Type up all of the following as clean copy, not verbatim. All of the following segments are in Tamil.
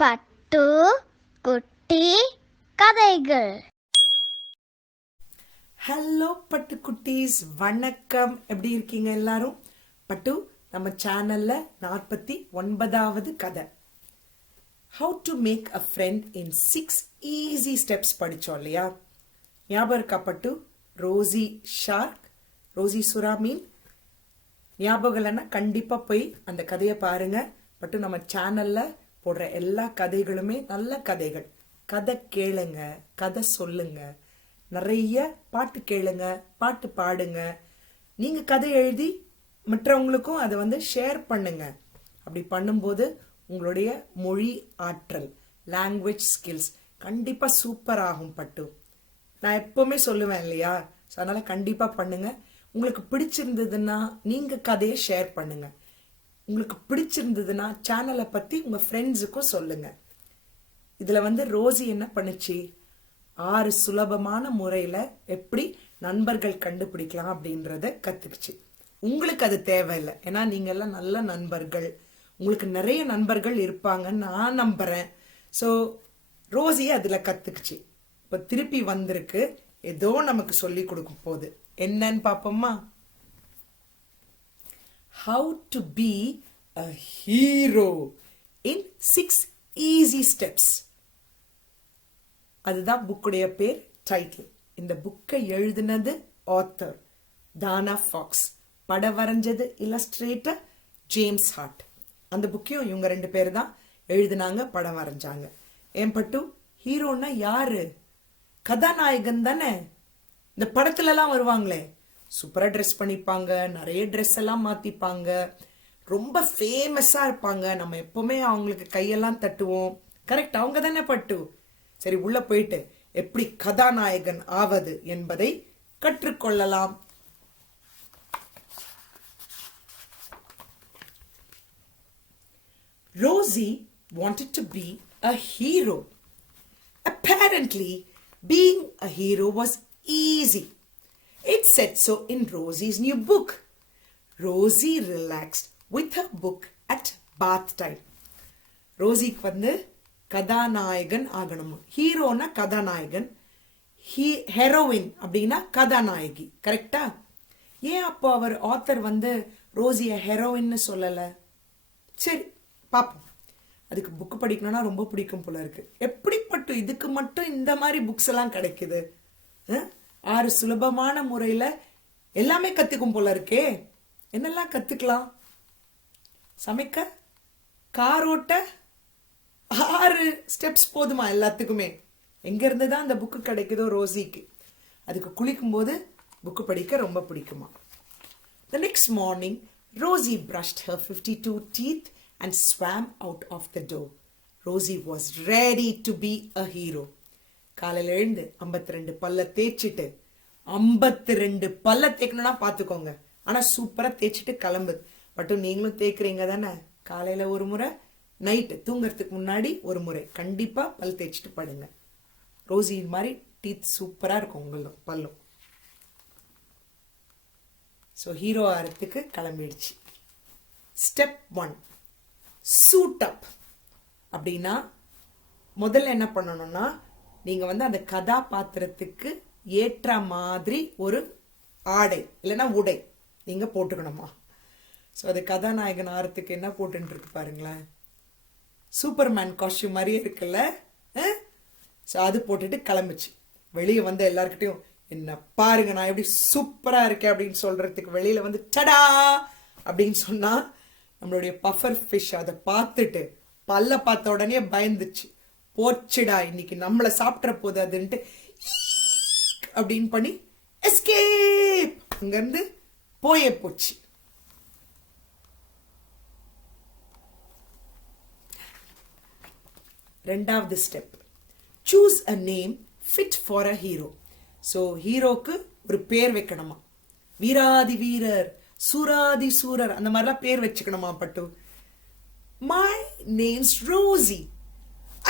பட்டு குட்டி கதைகள். ஹலோ பட்டு குட்டீஸ், வணக்கம். எப்படி இருக்கீங்க எல்லாரும்? பட்டு, நம்ம சேனல்ல 49வது கதை How to make a friend in 6 easy steps படிச்சோம் இல்லையா? ஞாபகம் இருக்கா பட்டு? ரோசி ஷார்க், ரோசி சுறா மீன் ஞாபகம் இல்லைன்னா கண்டிப்பா போய் அந்த கதையை பாருங்க. பட்டு நம்ம சேனல்ல போடுற எல்லா கதைகளுமே நல்ல கதைகள். கதை கேளுங்க, கதை சொல்லுங்க, நிறைய பாட்டு கேளுங்க, பாட்டு பாடுங்க. நீங்க கதை எழுதி மற்றவங்களுக்கும் அதை ஷேர் பண்ணுங்க. அப்படி பண்ணும்போது உங்களுடைய மொழி ஆற்றல், லாங்குவேஜ் ஸ்கில்ஸ் கண்டிப்பா சூப்பர் ஆகும் பட்டு. நான் எப்பவுமே சொல்லுவேன் இல்லையா? அதனால கண்டிப்பா பண்ணுங்க. உங்களுக்கு பிடிச்சிருந்ததுன்னா நீங்க கதையை ஷேர் பண்ணுங்க. உங்களுக்கு பிடிச்சிருந்ததுன்னா சேனலை பத்தி உங்க ஃப்ரெண்ட்ஸுக்கும் சொல்லுங்க. இதுல ரோசி என்ன பண்ணுச்சு? 6 சுலபமான முறையில எப்படி நண்பர்கள் கண்டுபிடிக்கலாம் அப்படின்றத கத்துக்குச்சு. உங்களுக்கு அது தேவையில்லை, ஏன்னா நீங்க எல்லாம் நல்ல நண்பர்கள். உங்களுக்கு நிறைய நண்பர்கள் இருப்பாங்கன்னு நான் நம்புறேன். ஸோ ரோசி அதுல கத்துக்குச்சு. இப்ப திருப்பி வந்திருக்கு, ஏதோ நமக்கு சொல்லி கொடுக்கும் போது. என்னன்னு பாப்போமா? How to be a hero in 6 easy steps. அதுதான் புக்குடைய பேர், டைட்டில். இந்த புக்கை எழுதினது ஆத்தர் தானா ஃபாக்ஸ், படம் வரைஞ்சது இல்லஸ்ட்ரேட்டர் ஜேம்ஸ் ஹார்ட். அந்த புக்கையும் இவங்க 2 பேர் தான் எழுதினாங்க, படம் வரைஞ்சாங்க. ஏன் பட்டு, ஹீரோன்னா யாரு? கதாநாயகன் தானே. இந்த படத்துல எல்லாம் வருவாங்களே, சூப்பரா ட்ரெஸ் பண்ணிப்பாங்க, நிறைய ட்ரெஸ் எல்லாம் மாத்திப்பாங்க, ரொம்ப ஃபேமஸா இருப்பாங்க. நம்ம எப்பவுமே அவங்களுக்கு கையெல்லாம் தட்டுவோம். கரெக்ட், அவங்க தானே பட்டு? சரி, உள்ள போயிட்டு எப்படி கதாநாயகன் ஆவது என்பதை கற்றுக்கொள்ளலாம். Rosie wanted to be a hero. Apparently, being a hero was easy. It said so in Rosie's new book. Rosie relaxed with her book at bath time. ரோசிக்கு கதாநாயகன் ஆகணும். ஹீரோனா கதாநாயகன், ஹெரோயின் அப்படின்னா கதாநாயகி. கரெக்டா? ஏன் அப்போ அவர் ஆத்தர் ரோசிய ஹெரோயின்னு சொல்லல? சரி பாப்போம். அதுக்கு புக் படிக்கணும்னா ரொம்ப பிடிக்கும் போல இருக்கு. எப்படிப்பட்ட இதுக்கு மட்டும் இந்த மாதிரி புக்ஸ் எல்லாம் கிடைக்குது? 6 சுலபமான முறையில எல்லாமே கத்துக்கும் போல இருக்கே. என்னெல்லாம் கத்துக்கலாம்? சமைக்க, கார் ஓட்ட 6 ஸ்டெப்ஸ் போதுமா எல்லாத்துக்குமே? எங்க இருந்துதான் அந்த புக்கு கிடைக்குதோ ரோசிக்கு. அதுக்கு குளிக்கும் போது புக்கு படிக்க ரொம்ப பிடிக்குமா. The next morning, Rosie brushed her 52 teeth and swam out of the door. Rosie was ready to be a hero. காலையில எழுந்து 52 பல்ல தேய்ச்சிட்டு, 52 பல்ல தேய்க்கணும்னா பாத்துக்கோங்க. ஆனா சூப்பரா தேய்ச்சிட்டு கிளம்புது. பட்டு நீங்களும் தேய்க்கிறீங்க தானே? காலையில ஒரு முறை, நைட்டு தூங்கறதுக்கு முன்னாடி ஒரு முறை கண்டிப்பா பல் தேய்ச்சிட்டு படுங்க. ரோசி மாதிரி டீத் சூப்பரா இருக்கும் உங்களும் பல்லும். ஸோ ஹீரோ ஆகிறதுக்கு கிளம்பிடுச்சு. ஸ்டெப் 1, சூட் அப். அப்படின்னா முதல்ல என்ன பண்ணணும்னா, நீங்க அந்த கதாபாத்திரத்துக்கு ஏற்ற மாதிரி ஒரு ஆடை இல்லைன்னா உடை நீங்க போட்டுக்கணுமா. ஸோ அது கதாநாயகன் ஆறதுக்கு என்ன போட்டுட்டு இருக்கு பாருங்களேன், சூப்பர்மேன் காஸ்டியூம் மாதிரியே இருக்குல்ல. ஸோ அது போட்டுட்டு கிளம்பிச்சு. வெளியே எல்லாருக்கிட்டையும் என்ன பாருங்க, நான் எப்படி சூப்பரா இருக்கேன் அப்படின்னு சொல்றதுக்கு வெளியில டடா அப்படின்னு சொன்னா, நம்மளுடைய பஃபர் ஃபிஷ் அதை பார்த்துட்டு பல்ல பார்த்த உடனே பயந்துச்சு. போச்சுடா, இன்னைக்கு நம்மளை சாப்பிட்ற போது அதுன்ட்டு அப்படின்னு பண்ணி எஸ்கேப் அங்கிருந்து போயே போச்சு. ரெண்டாவது step, choose a name fit for a hero. So ஹீரோக்கு ஒரு பேர் வைக்கணுமா. வீராதி வீரர், சூராதி சூரர், அந்த மாதிரிலாம் பேர் வச்சுக்கணுமா பட்டு. My name's Rosie.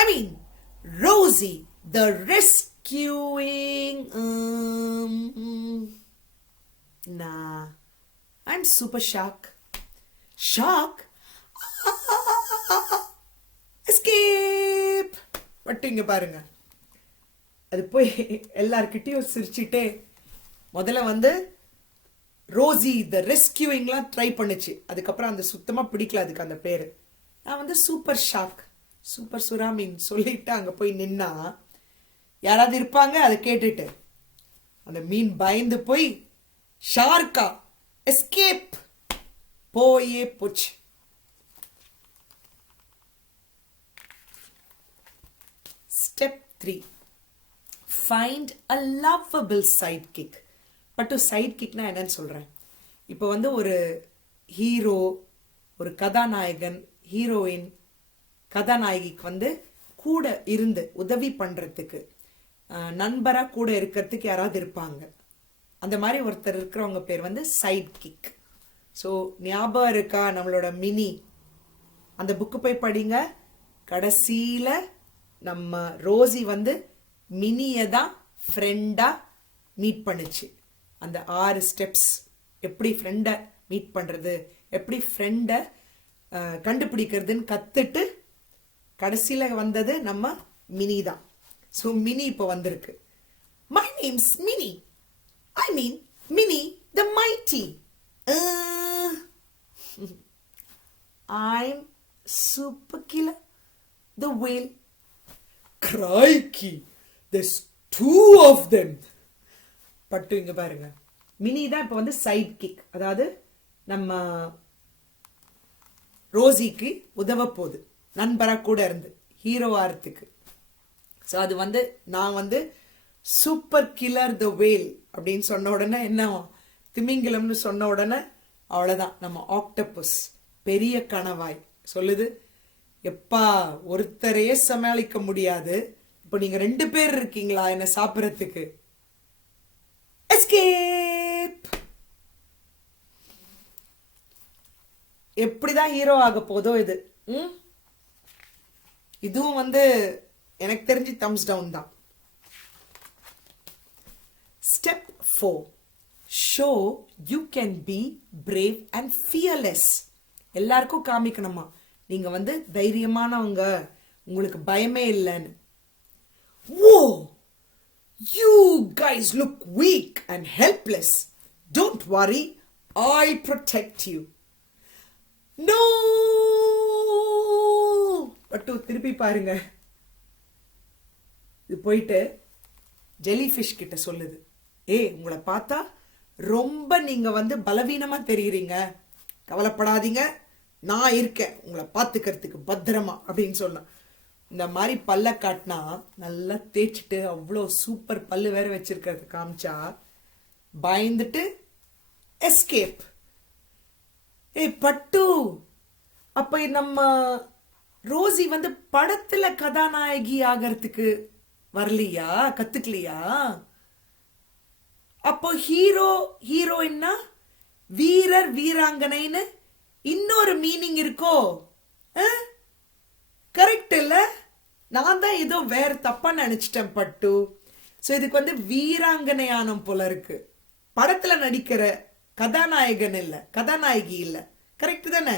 I mean, Rosie the rescuing. Nah, I'm Super Shark. Shark? Escape! But இங்க பாருங்க, அது போய் எல்லார்கிட்டயும் சிரிச்சுட்டே முதல்ல வந்து ரோசி த ரெஸ்கியூயிங்லாம் ட்ரை பண்ணுச்சு. அதுக்கப்புறம் அந்த சுத்தமா பிடிக்கல அதுக்கு அந்த பேரு. நான் வந்து சூப்பர் ஷார்க், சூப்பர் சுறா மீன் சொல்லிட்டு அங்க போய் நின்னா யாராவது இருப்பாங்க. அதை கேட்டுட்டு அந்த மீன் பயந்து போய் ஷார்க்கா எஸ்கேப் போயே போச்சு. Step 3, find a lovable sidekick. But சைட் கிக்னா என்னன்னு சொல்றேன். இப்போ வந்து ஒரு ஹீரோ, ஒரு கதாநாயகன், ஹீரோயின், கதாநாயகிக்கு வந்து கூட இருந்து உதவி பண்றதுக்கு, நண்பரா கூட இருக்கிறதுக்கு யாராவது இருப்பாங்க. அந்த மாதிரி ஒருத்தர் இருக்கிறவங்க பேர் வந்து சைட் கிக். ஸோ ஞாபகம் இருக்கா நம்மளோட மினி? அந்த புக்கு போய் படிங்க. கடைசியில நம்ம ரோசி வந்து மினியை தான் ஃப்ரெண்டா மீட் பண்ணுச்சு. அந்த 6 ஸ்டெப்ஸ், எப்படி ஃப்ரெண்டை மீட் பண்றது, எப்படி ஃப்ரெண்டை கண்டுபிடிக்கிறதுன்னு கத்துட்டு கடைசியில வந்தது நம்ம மினி தான். ஸோ மினி இப்போ வந்திருக்கு. My names mini, I mean mini the mighty. I'm super killer the whale. Crikey, there's 2 of them. பட்டு இங்க பாருங்க, மினி தான் இப்ப வந்து சைட் கிக், அதாவது நம்ம ரோசிக்கு உதவ போகுது, நண்பரா கூட இருந்து ஹீரோ ஆறதுக்கு. ஸோ அது வந்து நான் வந்து சூப்பர் கில்லர் த வேல் அப்படின்னு சொன்ன உடனே என்ன, திமிங்கிலம்னு சொன்ன உடனே அவ்வளவுதான், நம்ம ஆக்டோபஸ் பெரிய கணவாய் சொல்லுது, எப்பா ஒருத்தரையே சமாளிக்க முடியாது, இப்போ நீங்க 2 பேர் இருக்கீங்களா என்ன சாப்பிடறதுக்கு, எஸ்கேப். எப்படிதான் ஹீரோ ஆக போதோ இது. இதுவும் வந்து எனக்கு தெரிஞ்சு தம்ஸ் டவுன் தான். Step 4, show you can be brave and fearless. எல்லாருக்கும் காமிக்கணுமா நீங்க வந்து தைரியமானவங்க, உங்களுக்கு பயமே இல்லைன்னு. ஓ, you guys look weak and helpless. Don't worry, I'll protect you. No! பட்டு திருப்பி பாருங்க, இது போயிட்டு ஜெலிஃபிஷ் கிட்ட சொல்லுது, உங்களை பார்த்தா ரொம்ப நீங்க வந்து பலவீனமா தெரியுறீங்க, கவலைப்படாதீங்க, நான் இருக்கேன் உங்களை பார்த்துக்கிறதுக்கு பத்திரமா அப்படின்னு சொன்ன. இந்த மாதிரி பல்ல காட்டினா நல்லா தேய்ச்சிட்டு அவ்வளோ சூப்பர் பல்லு வேற வச்சிருக்கிறது காமிச்சா பயந்துட்டு எஸ்கேப். பட்டு, அப்ப நம்ம ரோசி வந்து படத்துல கதாநாயகி ஆகிறதுக்கு வரலையா, கத்துக்கலையா? அப்போ ஹீரோ ஹீரோயின்னா வீரர் வீராங்கனைன்னு இன்னொரு மீனிங் இருக்கோ? கரெக்ட் இல்ல? நான் தான் ஏதோ வேற தப்பா நினைச்சிட்டேன் பட்டு. சோ இதுக்கு வந்து வீராங்கனையானம் போல இருக்கு, படத்துல நடிக்கிற கதாநாயகன் இல்ல, கதாநாயகி இல்ல. கரெக்ட் தானே?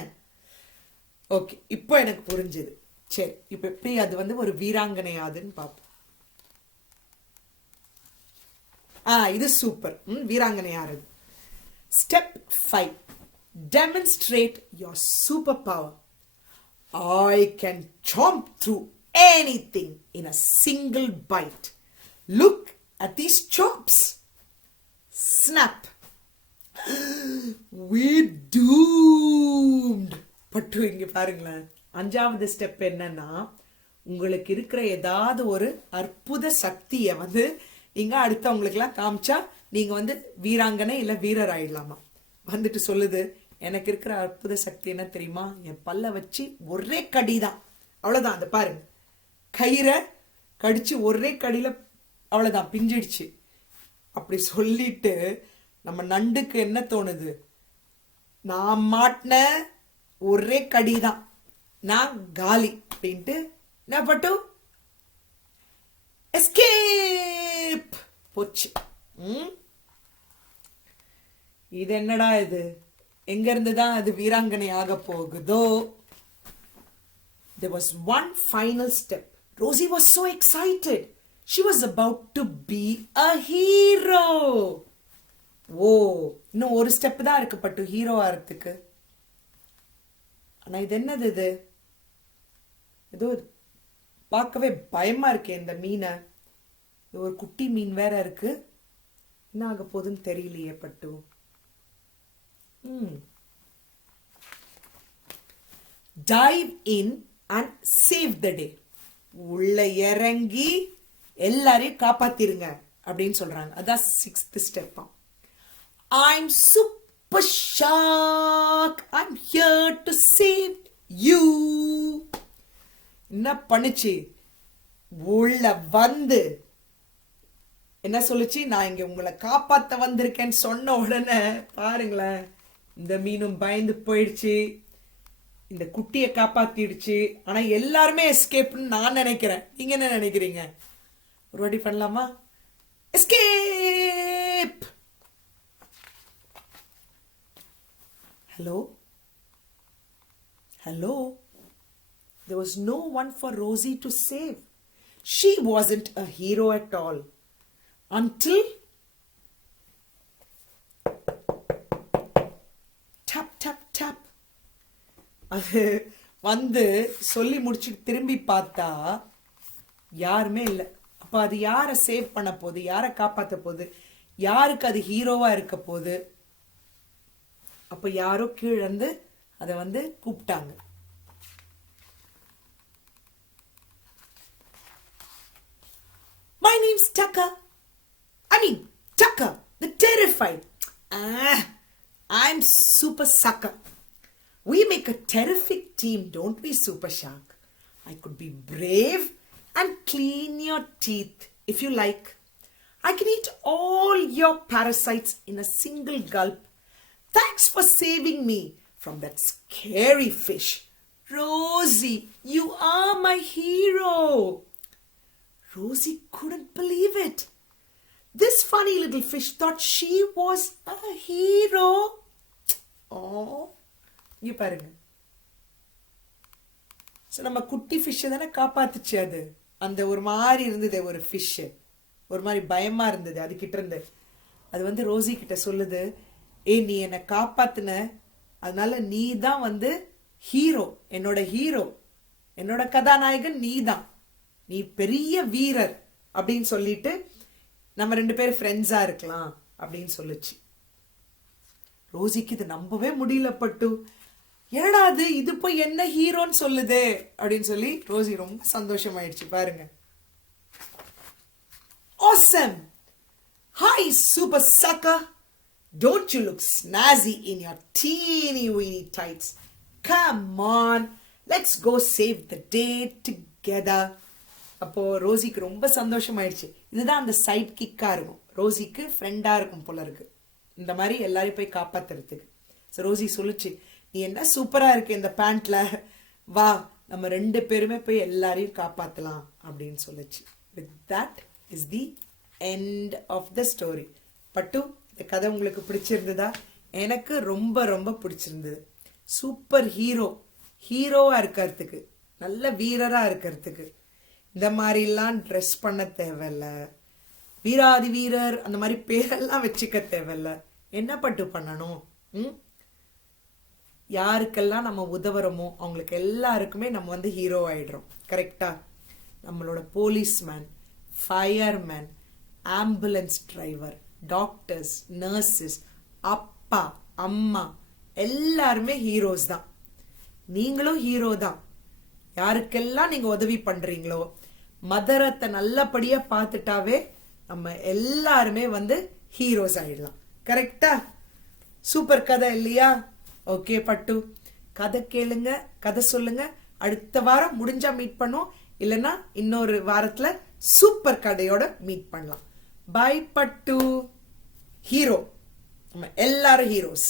ஓகே, இப்போ எனக்கு புரிஞ்சது. சரி, இப்ப எப்படி அது வந்து ஒரு வீராங்கனையாதுன்னு பார்ப்போம். இது சூப்பர், வீராங்கனையாரது. Step 5, demonstrate your superpower. I can chomp through anything in a single bite. Look at these chops. Snap. We're doomed. பட்டு இங்க பாருங்களேன், 5வது ஸ்டெப் என்னன்னா, உங்களுக்கு இருக்கிற ஏதாவது ஒரு அற்புத சக்தியை வந்து நீங்க அடுத்தவங்களுக்குலாம் காமிச்சா நீங்க வந்து வீராங்கனை இல்ல வீரர் ஆயிடலாமா. வந்துட்டு சொல்லுது, எனக்கு இருக்கிற அற்புத சக்தி என்ன தெரியுமா, என் பல்ல வச்சு ஒரே கடிதான், அவ்வளவுதான். அந்த பாருங்க, கயிறை கடிச்சு ஒரே கடியில அவ்வளவுதான் பிஞ்சிடுச்சு. அப்படி சொல்லிட்டு நம்ம நண்டுக்கு என்ன தோணுது, நான் மாட்டின ஒரே கடிதான், நான் காலி அப்படின்ட்டு என்ன பட்டு எஸ்கேப் போச்சு. இது என்னடா இது, எங்க இருந்துதான் அது வீராங்கனை ஆக போகுதோ? There was one final step. Rosie was so excited. She was about to be a hero. ஓ, இன்னும் ஒரு ஸ்டெப் தான் இருக்கு பட்டு ஹீரோ ஆகிறதுக்கு. ஆனா இது என்னது இது? ஏதோ பார்க்கவே பயமா இருக்கே இந்த மீனை. இது ஒரு குட்டி மீன் வேற இருக்கு. என்ன ஆக போகுதுன்னு தெரியலையே பட்டு. Dive in and save the day. உள்ள இறங்கி எல்லாரையும் காப்பாத்திருங்க அப்படின்னு சொல்றாங்க. அதான் 6th step. I'm super shark. I'm here to save you. என்ன பண்ணுச்சு? உள்ள வந்து என்ன சொல்லுச்சு? நான் இங்க உங்களை காப்பாத்த வந்திருக்கேன்னு சொன்ன உடனே பாருங்களேன், இந்த மீனும் பயந்து போயிடுச்சு, இந்த குட்டியை காப்பாத்திடுச்சு. ஆனா எல்லாருமே எஸ்கேப்னு நான் நினைக்கிறேன். நீங்க என்ன நினைக்கிறீங்க? ஒரு வாட்டி பண்ணலாமா? Escape. Hello hello. There was no one for Rosie to save. She wasn't a hero at all. Until tap tap tap. அது வந்து சொல்லி முடிச்சு திரும்பி பார்த்தா யாருமே இல்லை. அப்ப அது யாரை சேவ் பண்ண போகுது? யாரை காப்பாற்ற போகுது? யாருக்கு அது ஹீரோவா இருக்க போகுது? அப்ப யாரோ கீழே இருந்து அதை வந்து கூப்பிட்டாங்க. My name's Tucker. Tucker, the terrified. I'm super sucker. We make a terrific team, don't we, Super Shark? I could be brave and clean your teeth if you like. I can eat all your parasites in a single gulp. Thanks for saving me from that scary fish. Rosie, you are my hero. Rosie couldn't believe it. This funny little fish thought she was a hero. Oh, இங்க பாருங்க. நம்ம குட்டி ஃபிஷ் தானே காப்பாத்துச்சு. அது அந்த ஒரு மாதிரி இருந்தது, ஒரு ஃபிஷ் ஒரு மாதிரி பயமா இருந்தது அது கிட்ட இருந்து. அது வந்து ரோசி கிட்ட சொல்லுது, நீ என்னை காப்பாத்துன, அதனால நீ தான் வந்து ஹீரோ, என்னோட ஹீரோ, என்னோட கதாநாயகன் நீ தான், நீ பெரிய வீரர் அப்படின்னு சொல்லிட்டு நம்ம 2 பேரும் ஃப்ரெண்ட்ஸா இருக்கலாம் அப்படின்னு சொல்லுச்சு. ரோசிக்கு இது நம்பவே முடியல பட்டு. ஏடா இது போய் என்ன ஹீரோன்னு சொல்லுதே அப்படின்னு சொல்லி ரோசி ரொம்ப சந்தோஷமாயிடுச்சு. பாருங்க. Awesome! Hi, super sucker! Don't you look snazzy in your teeny weeny tights? Come on, let's go save the day together. அப்போ ரோசிக்கு ரொம்ப சந்தோஷமாயிடுச்சு. இதுதான் அந்த சைட் கிக்கா இருக்கும், ரோசிக்கு ஃப்ரெண்டா இருக்கும் போல இருக்கு, இந்த மாதிரி எல்லாரையும் போய் காப்பாத்துறதுக்கு. ரோசி சொல்லுச்சு, நீ என்ன சூப்பரா இருக்கு இந்த பேண்ட்ல, வா நம்ம 2 பேருமே போய் எல்லாரையும் காப்பாத்தலாம் அப்படின்னு சொல்லுச்சு. With that is the end of the story. பட்டு, இந்த கதை உங்களுக்கு பிடிச்சிருந்ததா? எனக்கு ரொம்ப ரொம்ப பிடிச்சிருந்தது. சூப்பர் ஹீரோவா இருக்கிறதுக்கு, நல்ல வீரரா இருக்கிறதுக்கு இந்த மாதிரிலாம் ட்ரெஸ் பண்ண தேவையில்ல, வீராதி வீரர் அந்த மாதிரி பேரெல்லாம் வச்சுக்க தேவையில்ல. என்ன பட்டு பண்ணணும்? யாருக்கெல்லாம் நம்ம உதவுறோமோ அவங்களுக்கு எல்லாருக்குமே நம்ம வந்து ஹீரோ ஆயிடுறோம். கரெக்டா? நம்மளோட policeman, fireman, ambulance driver, doctors, nurses, அப்பா அம்மா எல்லாருமே ஹீரோஸ் தான். நீங்களும் ஹீரோ தான். யாருக்கெல்லாம் நீங்க உதவி பண்றீங்களோ, மதரத்தை நல்லபடியா பார்த்துட்டாவே நம்ம எல்லாருமே வந்து ஹீரோஸ் ஆயிடலாம். கரெக்டா? சூப்பர் கதை இல்லையா? ஓகே பட்டு, கதை கேளுங்க, கதை சொல்லுங்க. அடுத்த வாரம் முடிஞ்சா மீட் பண்ணுவோம், இல்லைன்னா இன்னொரு வாரத்துல சூப்பர் கதையோட மீட் பண்ணலாம். பை பட்டு. ஹீரோ, நம்ம எல்லாரும் ஹீரோஸ்.